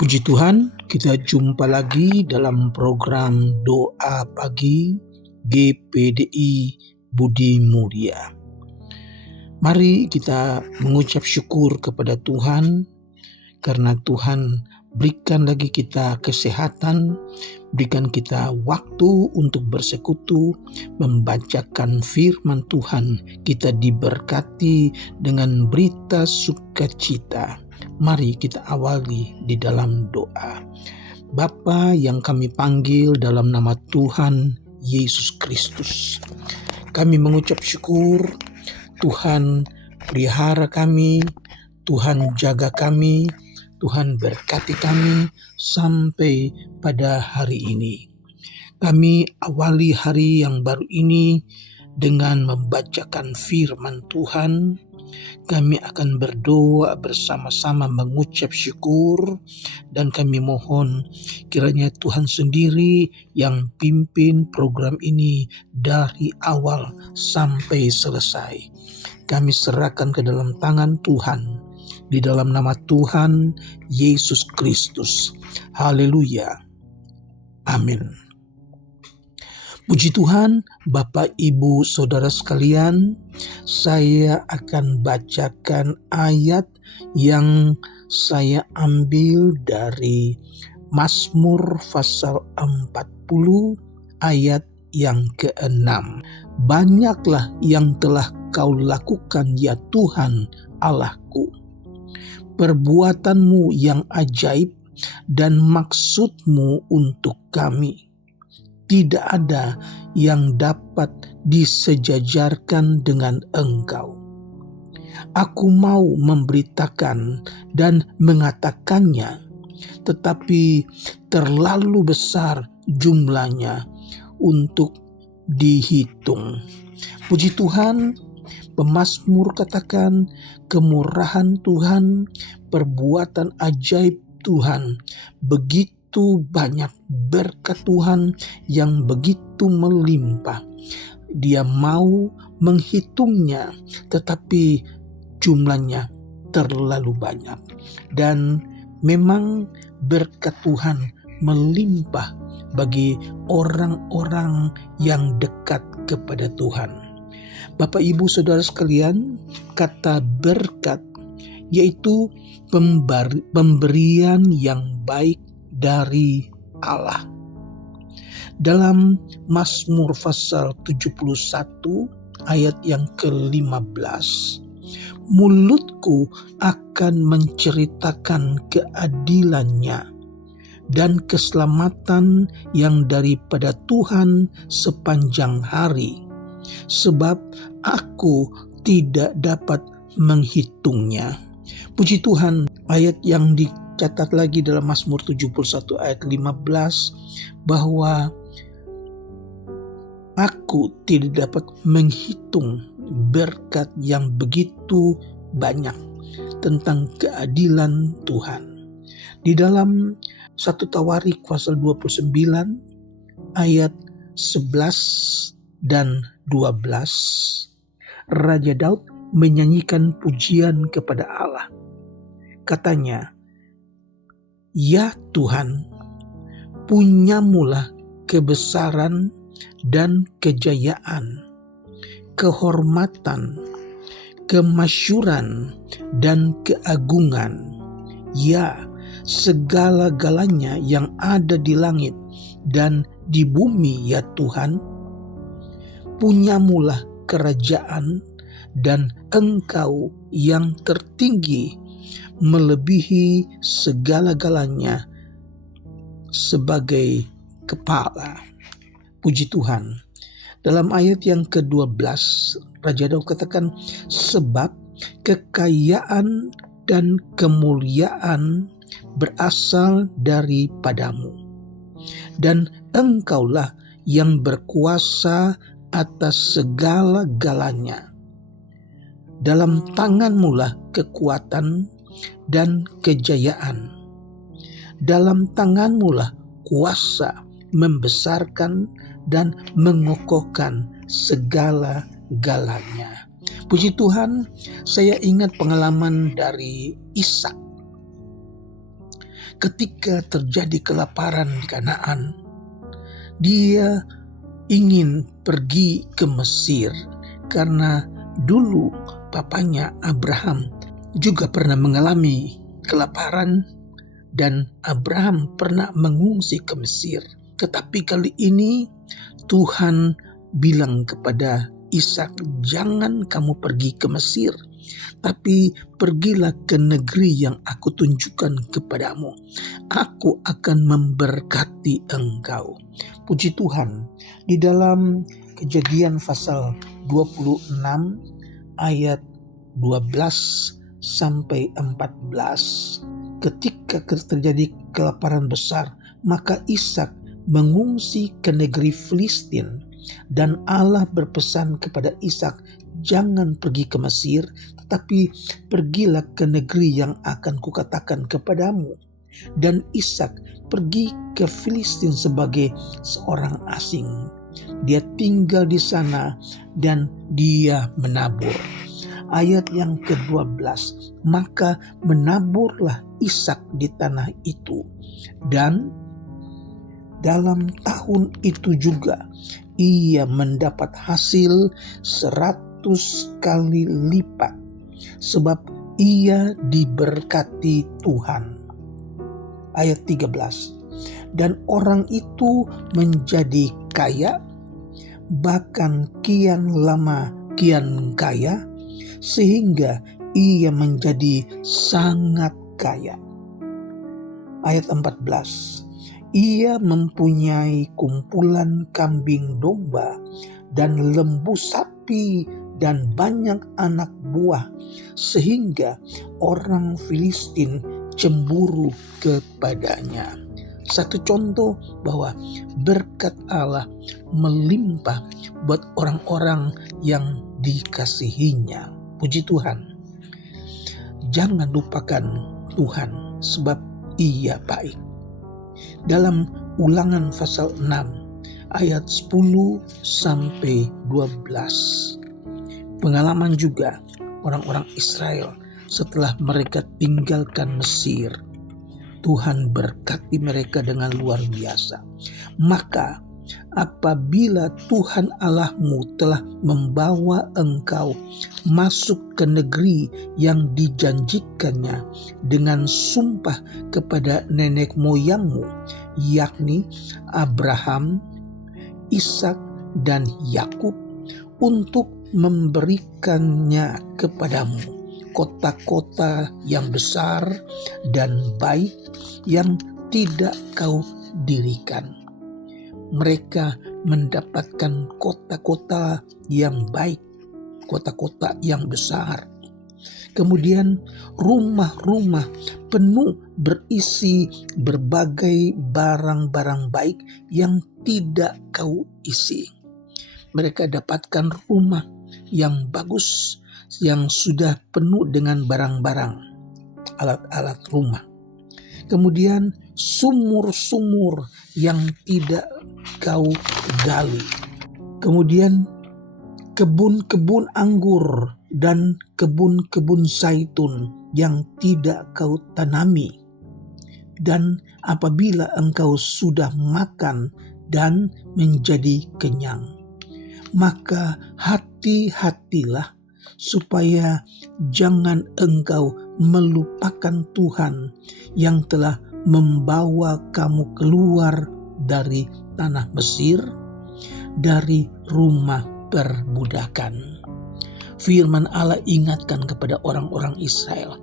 Puji Tuhan, kita jumpa lagi dalam program Doa Pagi GPDI Budi Mulia. Mari kita mengucap syukur kepada Tuhan karena Tuhan berikan lagi kita kesehatan, berikan kita waktu untuk bersekutu, membacakan firman Tuhan. Kita diberkati dengan berita sukacita. Mari kita awali di dalam doa. Bapa yang kami panggil dalam nama Tuhan Yesus Kristus, kami mengucap syukur. Tuhan pelihara kami, Tuhan jaga kami, Tuhan berkati kami sampai pada hari ini. Kami awali hari yang baru ini dengan membacakan firman Tuhan. Kami akan berdoa bersama-sama mengucap syukur, dan kami mohon kiranya Tuhan sendiri yang pimpin program ini dari awal sampai selesai. Kami serahkan ke dalam tangan Tuhan, di dalam nama Tuhan Yesus Kristus. Haleluya. Amin. Puji Tuhan, Bapak, Ibu, Saudara sekalian, saya akan bacakan ayat yang saya ambil dari Mazmur pasal 40 ayat yang ke-6. Banyaklah yang telah Kau lakukan, ya Tuhan Allahku. Perbuatanmu yang ajaib dan maksud-Mu untuk kami. Tidak ada yang dapat disejajarkan dengan Engkau. Aku mau memberitakan dan mengatakannya, tetapi terlalu besar jumlahnya untuk dihitung. Puji Tuhan, pemazmur katakan kemurahan Tuhan, perbuatan ajaib Tuhan, begitu banyak berkat Tuhan yang begitu melimpah. Dia mau menghitungnya, tetapi jumlahnya terlalu banyak. Dan memang berkat Tuhan melimpah bagi orang-orang yang dekat kepada Tuhan. Bapak, Ibu, Saudara sekalian, kata berkat yaitu pemberian yang baik dari Allah. Dalam Mazmur pasal 71 ayat yang ke-15, mulutku akan menceritakan keadilannya dan keselamatan yang daripada Tuhan sepanjang hari, sebab aku tidak dapat menghitungnya. Puji Tuhan, ayat yang dicatat lagi dalam Mazmur 71 ayat 15, bahwa aku tidak dapat menghitung berkat yang begitu banyak tentang keadilan Tuhan. Di dalam 1 Tawarik pasal 29 ayat 11 dan 12, Raja Daud menyanyikan pujian kepada Allah. Katanya, "Ya Tuhan, punyamulah kebesaran dan kejayaan, kehormatan, kemasyuran, dan keagungan. Ya, segala-galanya yang ada di langit dan di bumi, ya Tuhan. Punyamulah kerajaan, dan Engkau yang tertinggi melebihi segala-galanya sebagai kepala." Puji Tuhan. Dalam ayat yang ke-12, Raja Daud katakan, "Sebab kekayaan dan kemuliaan berasal daripadamu, dan Engkaulah yang berkuasa atas segala-galanya. Dalam tanganmulah kekuatan dan kejayaan. Dalam tanganmulah kuasa membesarkan dan mengokohkan segala-galanya." Puji Tuhan, saya ingat pengalaman dari Ishak. ketika terjadi kelaparan di Kanaan, dia ingin pergi ke Mesir karena dulu papanya Abraham juga pernah mengalami kelaparan dan Abraham pernah mengungsi ke Mesir. Tetapi kali ini Tuhan bilang kepada Ishak, jangan kamu pergi ke Mesir, tapi pergilah ke negeri yang aku tunjukkan kepadamu. Aku akan memberkati engkau. Puji Tuhan, di dalam Kejadian pasal 26 ayat 12 sampai 14, ketika terjadi kelaparan besar, maka Ishak mengungsi ke negeri Filistin, dan Allah berpesan kepada Ishak, jangan pergi ke Mesir, tetapi pergilah ke negeri yang akan kukatakan kepadamu. Dan Ishak pergi ke Filistin sebagai seorang asing. Dia tinggal di sana dan dia menabur. Ayat yang ke-12, maka menaburlah Ishak di tanah itu, dan dalam tahun itu juga ia mendapat hasil 100 kali lipat, sebab ia diberkati Tuhan. Ayat 13, dan orang itu menjadi kaya, bahkan kian lama kian kaya, sehingga ia menjadi sangat kaya. Ayat 14, ia mempunyai kumpulan kambing domba dan lembu sapi dan banyak anak buah, sehingga orang Filistin cemburu kepadanya. Satu contoh bahwa berkat Allah melimpah buat orang-orang yang dikasihinya. Puji Tuhan. Jangan lupakan Tuhan, sebab Ia baik. Dalam Ulangan pasal 6 ayat 10 sampai 12. Pengalaman juga orang-orang Israel setelah mereka tinggalkan Mesir. Tuhan berkati mereka dengan luar biasa. Maka apabila Tuhan Allahmu telah membawa engkau masuk ke negeri yang dijanjikannya dengan sumpah kepada nenek moyangmu, yakni Abraham, Ishak, dan Yakub, untuk memberikannya kepadamu kota-kota yang besar dan baik yang tidak kau dirikan. Mereka mendapatkan kota-kota yang baik, kota-kota yang besar. Kemudian rumah-rumah penuh berisi berbagai barang-barang baik yang tidak kau isi. Mereka dapatkan rumah yang bagus, yang sudah penuh dengan barang-barang, alat-alat rumah. Kemudian sumur-sumur yang tidak kau gali. Kemudian kebun-kebun anggur dan kebun-kebun zaitun yang tidak kau tanami. Dan apabila engkau sudah makan dan menjadi kenyang, maka hati-hatilah supaya jangan engkau melupakan Tuhan yang telah membawa kamu keluar dari tanah Mesir, dari rumah perbudakan. Firman Allah ingatkan kepada orang-orang Israel,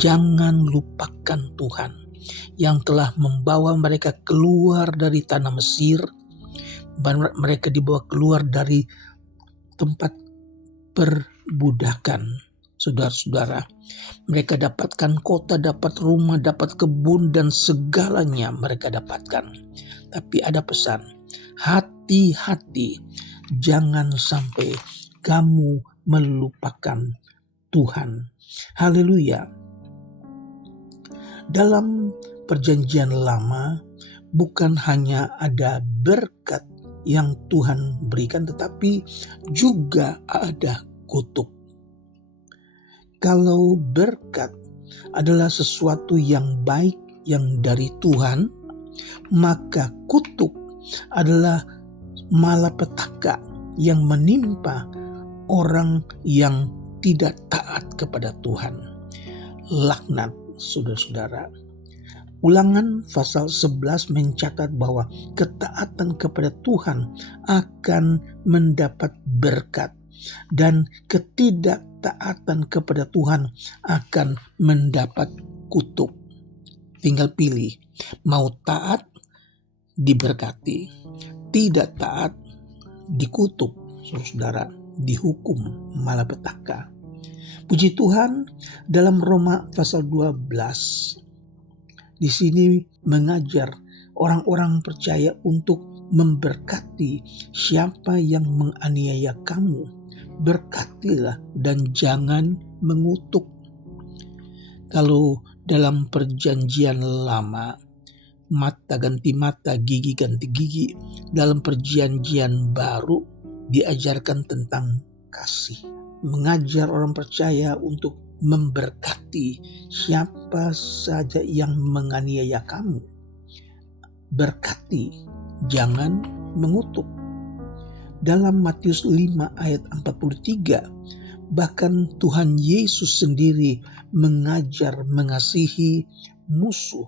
jangan lupakan Tuhan yang telah membawa mereka keluar dari tanah Mesir. Mereka dibawa keluar dari tempat perbudakan. Saudara-saudara, mereka dapatkan kota, dapat rumah, dapat kebun, dan segalanya mereka dapatkan. Tapi ada pesan, hati-hati, jangan sampai kamu melupakan Tuhan. Haleluya. Dalam perjanjian lama bukan hanya ada berkat yang Tuhan berikan, tetapi juga ada kutuk. Kalau berkat adalah sesuatu yang baik, yang dari Tuhan, maka kutuk adalah malapetaka yang menimpa orang yang tidak taat kepada Tuhan. Laknat, saudara-saudara. Ulangan pasal 11 mencatat bahwa ketaatan kepada Tuhan akan mendapat berkat dan ketidaktaatan kepada Tuhan akan mendapat kutuk. Tinggal pilih, mau taat diberkati, tidak taat dikutuk, saudara, dihukum malapetaka. Puji Tuhan, dalam Roma pasal 12 di sini mengajar orang-orang percaya untuk memberkati siapa yang menganiaya kamu. Berkatilah dan jangan mengutuk. Kalau dalam perjanjian lama, mata ganti mata, gigi ganti gigi. Dalam perjanjian baru diajarkan tentang kasih. Mengajar orang percaya untuk memberkati siapa saja yang menganiaya kamu. Berkati, jangan mengutuk. Dalam Matius 5 ayat 43, bahkan Tuhan Yesus sendiri mengajar mengasihi musuh.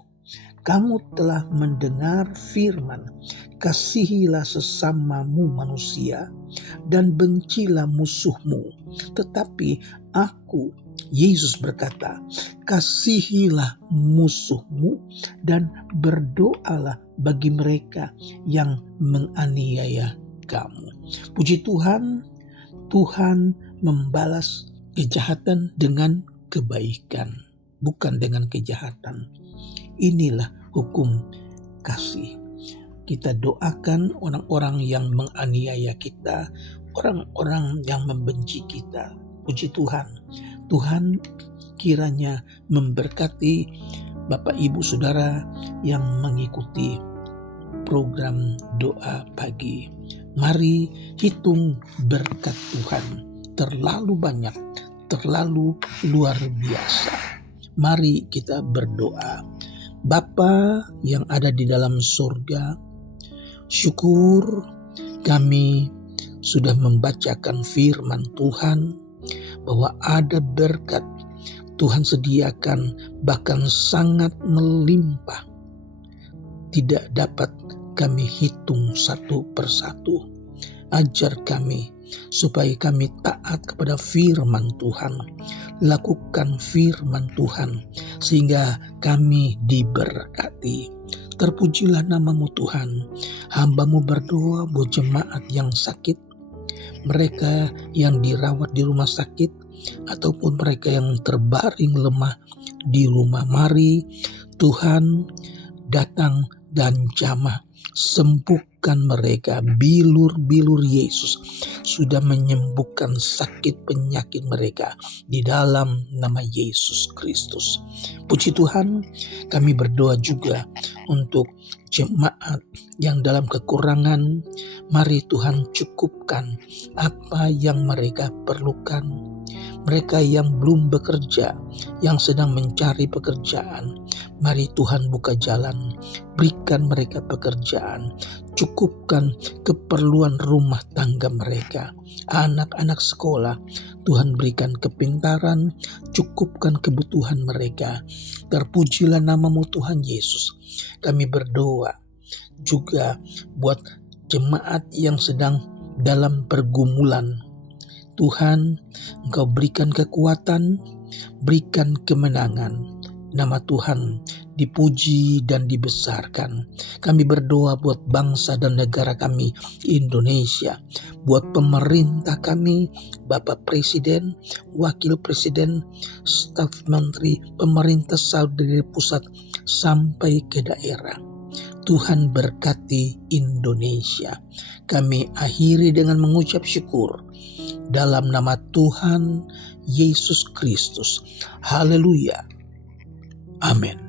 Kamu telah mendengar firman, kasihilah sesamamu manusia dan bencilah musuhmu. Tetapi aku, Yesus berkata, kasihilah musuhmu dan berdoalah bagi mereka yang menganiaya kamu. Puji Tuhan, Tuhan membalas kejahatan dengan kebaikan, bukan dengan kejahatan. Inilah hukum kasih. Kita doakan orang-orang yang menganiaya kita, orang-orang yang membenci kita. Puji Tuhan, Tuhan kiranya memberkati Bapak Ibu Saudara yang mengikuti program doa pagi. Mari hitung berkat Tuhan, terlalu banyak, terlalu luar biasa. Mari kita berdoa. Bapa yang ada di dalam surga, syukur kami sudah membacakan firman Tuhan bahwa ada berkat Tuhan sediakan, bahkan sangat melimpah. Tidak dapat kami hitung satu persatu. Ajar kami supaya kami taat kepada firman Tuhan, lakukan firman Tuhan sehingga kami diberkati. Terpujilah namamu Tuhan. Hamba-Mu berdoa buat jemaat yang sakit, mereka yang dirawat di rumah sakit, ataupun mereka yang terbaring lemah di rumah. Mari Tuhan datang dan jamah, sembuhkan mereka. Bilur-bilur Yesus sudah menyembuhkan sakit penyakit mereka di dalam nama Yesus Kristus. Puji Tuhan, kami berdoa juga untuk jemaat yang dalam kekurangan. Mari Tuhan cukupkan apa yang mereka perlukan. Mereka yang belum bekerja, yang sedang mencari pekerjaan, mari Tuhan buka jalan, berikan mereka pekerjaan, cukupkan keperluan rumah tangga mereka. Anak-anak sekolah, Tuhan berikan kepintaran, cukupkan kebutuhan mereka. Terpujilah namamu Tuhan Yesus. Kami berdoa juga buat jemaat yang sedang dalam pergumulan. Tuhan, Engkau berikan kekuatan, berikan kemenangan. Nama Tuhan dipuji dan dibesarkan. Kami berdoa buat bangsa dan negara kami, Indonesia. Buat pemerintah kami, Bapak Presiden, Wakil Presiden, staf menteri, pemerintah dari pusat sampai ke daerah. Tuhan berkati Indonesia. Kami akhiri dengan mengucap syukur dalam nama Tuhan Yesus Kristus. Haleluya. Amin.